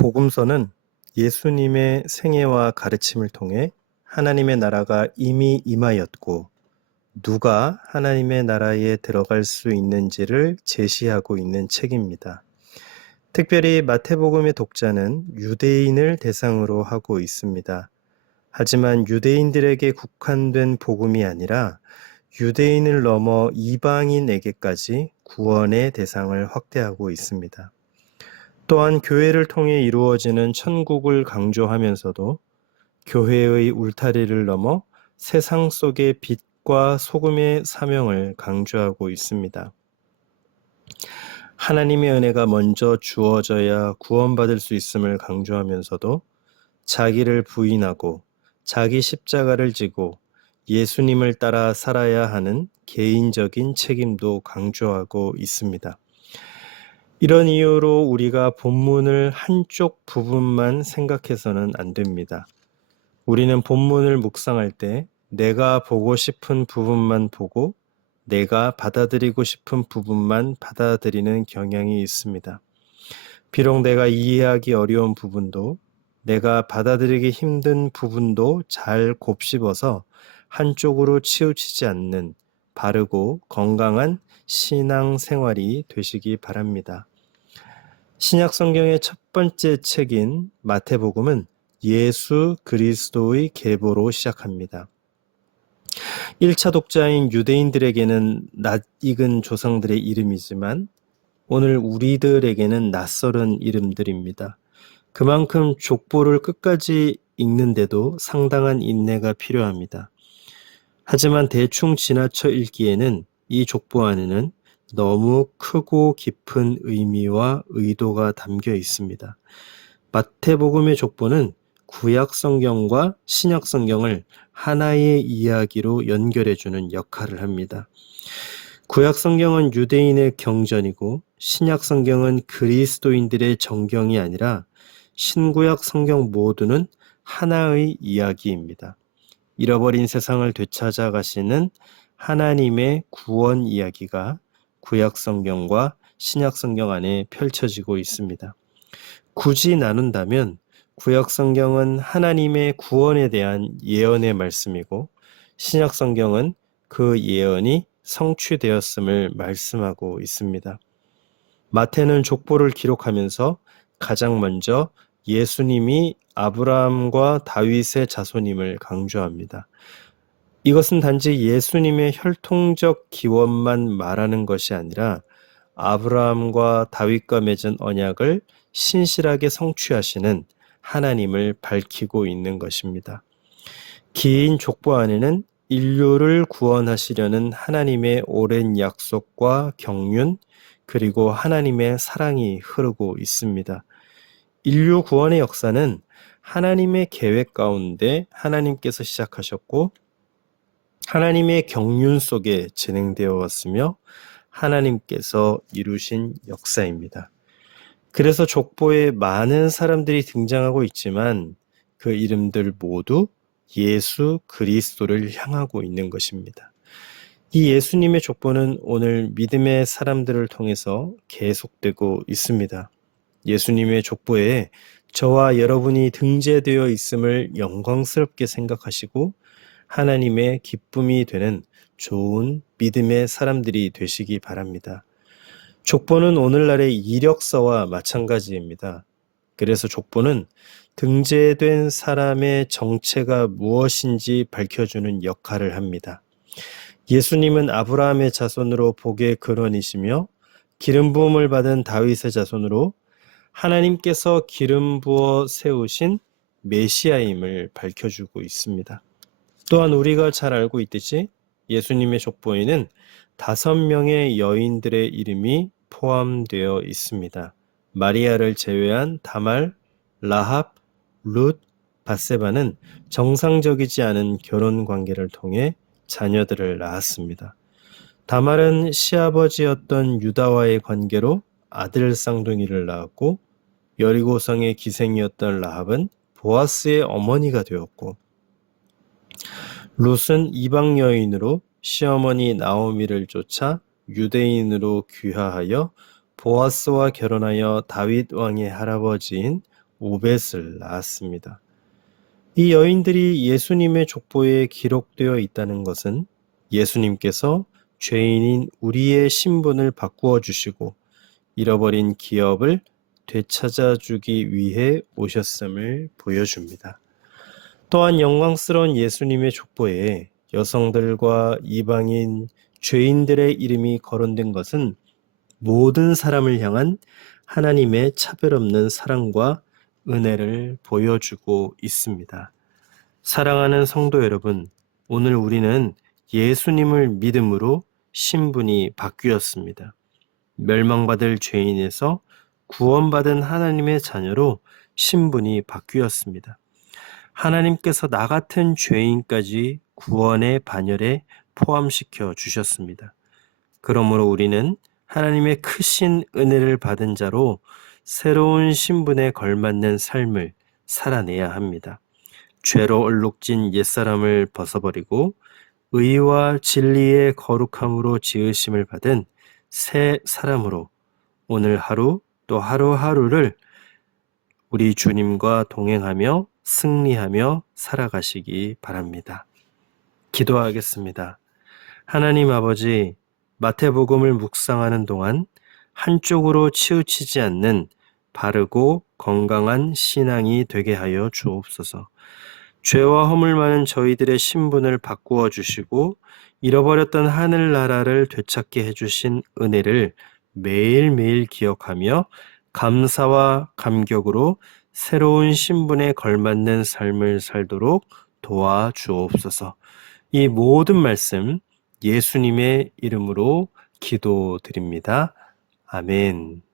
복음서는 예수님의 생애와 가르침을 통해 하나님의 나라가 이미 임하였고 누가 하나님의 나라에 들어갈 수 있는지를 제시하고 있는 책입니다. 특별히 마태복음의 독자는 유대인을 대상으로 하고 있습니다. 하지만 유대인들에게 국한된 복음이 아니라 유대인을 넘어 이방인에게까지 구원의 대상을 확대하고 있습니다. 또한 교회를 통해 이루어지는 천국을 강조하면서도 교회의 울타리를 넘어 세상 속의 빛과 소금의 사명을 강조하고 있습니다. 하나님의 은혜가 먼저 주어져야 구원받을 수 있음을 강조하면서도 자기를 부인하고 자기 십자가를 지고 예수님을 따라 살아야 하는 개인적인 책임도 강조하고 있습니다. 이런 이유로 우리가 본문을 한쪽 부분만 생각해서는 안 됩니다. 우리는 본문을 묵상할 때 내가 보고 싶은 부분만 보고 내가 받아들이고 싶은 부분만 받아들이는 경향이 있습니다. 비록 내가 이해하기 어려운 부분도 내가 받아들이기 힘든 부분도 잘 곱씹어서 한쪽으로 치우치지 않는 바르고 건강한 신앙 생활이 되시기 바랍니다. 신약 성경의 첫 번째 책인 마태복음은 예수 그리스도의 계보로 시작합니다. 1차 독자인 유대인들에게는 낯익은 조상들의 이름이지만 오늘 우리들에게는 낯설은 이름들입니다. 그만큼 족보를 끝까지 읽는데도 상당한 인내가 필요합니다. 하지만 대충 지나쳐 읽기에는 이 족보 안에는 너무 크고 깊은 의미와 의도가 담겨 있습니다. 마태복음의 족보는 구약 성경과 신약 성경을 하나의 이야기로 연결해주는 역할을 합니다. 구약 성경은 유대인의 경전이고 신약 성경은 그리스도인들의 정경이 아니라 신구약 성경 모두는 하나의 이야기입니다. 잃어버린 세상을 되찾아 가시는 하나님의 구원 이야기가 구약 성경과 신약 성경 안에 펼쳐지고 있습니다. 굳이 나눈다면 구약 성경은 하나님의 구원에 대한 예언의 말씀이고 신약 성경은 그 예언이 성취되었음을 말씀하고 있습니다. 마태는 족보를 기록하면서 가장 먼저 예수님이 아브라함과 다윗의 자손임을 강조합니다. 이것은 단지 예수님의 혈통적 기원만 말하는 것이 아니라 아브라함과 다윗과 맺은 언약을 신실하게 성취하시는 하나님을 밝히고 있는 것입니다. 긴 족보 안에는 인류를 구원하시려는 하나님의 오랜 약속과 경륜, 그리고 하나님의 사랑이 흐르고 있습니다. 인류 구원의 역사는 하나님의 계획 가운데 하나님께서 시작하셨고 하나님의 경륜 속에 진행되어 왔으며 하나님께서 이루신 역사입니다. 그래서 족보에 많은 사람들이 등장하고 있지만 그 이름들 모두 예수 그리스도를 향하고 있는 것입니다. 이 예수님의 족보는 오늘 믿음의 사람들을 통해서 계속되고 있습니다. 예수님의 족보에 저와 여러분이 등재되어 있음을 영광스럽게 생각하시고 하나님의 기쁨이 되는 좋은 믿음의 사람들이 되시기 바랍니다. 족보는 오늘날의 이력서와 마찬가지입니다. 그래서 족보는 등재된 사람의 정체가 무엇인지 밝혀주는 역할을 합니다. 예수님은 아브라함의 자손으로 복의 근원이시며 기름 부음을 받은 다윗의 자손으로 하나님께서 기름 부어 세우신 메시아임을 밝혀주고 있습니다. 또한 우리가 잘 알고 있듯이 예수님의 족보에는 5명의 여인들의 이름이 포함되어 있습니다. 마리아를 제외한 다말, 라합, 룻, 밧세바는 정상적이지 않은 결혼 관계를 통해 자녀들을 낳았습니다. 다말은 시아버지였던 유다와의 관계로 아들 쌍둥이를 낳았고 여리고성의 기생이었던 라합은 보아스의 어머니가 되었고 룻은 이방 여인으로 시어머니 나오미를 쫓아 유대인으로 귀화하여 보아스와 결혼하여 다윗 왕의 할아버지인 오벳을 낳았습니다. 이 여인들이 예수님의 족보에 기록되어 있다는 것은 예수님께서 죄인인 우리의 신분을 바꾸어 주시고 잃어버린 기업을 되찾아 주기 위해 오셨음을 보여줍니다. 또한 영광스러운 예수님의 족보에 여성들과 이방인, 죄인들의 이름이 거론된 것은 모든 사람을 향한 하나님의 차별 없는 사랑과 은혜를 보여주고 있습니다. 사랑하는 성도 여러분, 오늘 우리는 예수님을 믿음으로 신분이 바뀌었습니다. 멸망받을 죄인에서 구원받은 하나님의 자녀로 신분이 바뀌었습니다. 하나님께서 나 같은 죄인까지 구원의 반열에 포함시켜 주셨습니다. 그러므로 우리는 하나님의 크신 은혜를 받은 자로 새로운 신분에 걸맞는 삶을 살아내야 합니다. 죄로 얼룩진 옛사람을 벗어버리고 의와 진리의 거룩함으로 지으심을 받은 새 사람으로 오늘 하루 또 하루하루를 우리 주님과 동행하며 승리하며 살아가시기 바랍니다. 기도하겠습니다. 하나님 아버지, 마태복음을 묵상하는 동안 한쪽으로 치우치지 않는 바르고 건강한 신앙이 되게 하여 주옵소서. 죄와 허물 많은 저희들의 신분을 바꾸어 주시고 잃어버렸던 하늘나라를 되찾게 해주신 은혜를 매일매일 기억하며 감사와 감격으로 새로운 신분에 걸맞는 삶을 살도록 도와주옵소서. 이 모든 말씀 예수님의 이름으로 기도드립니다. 아멘.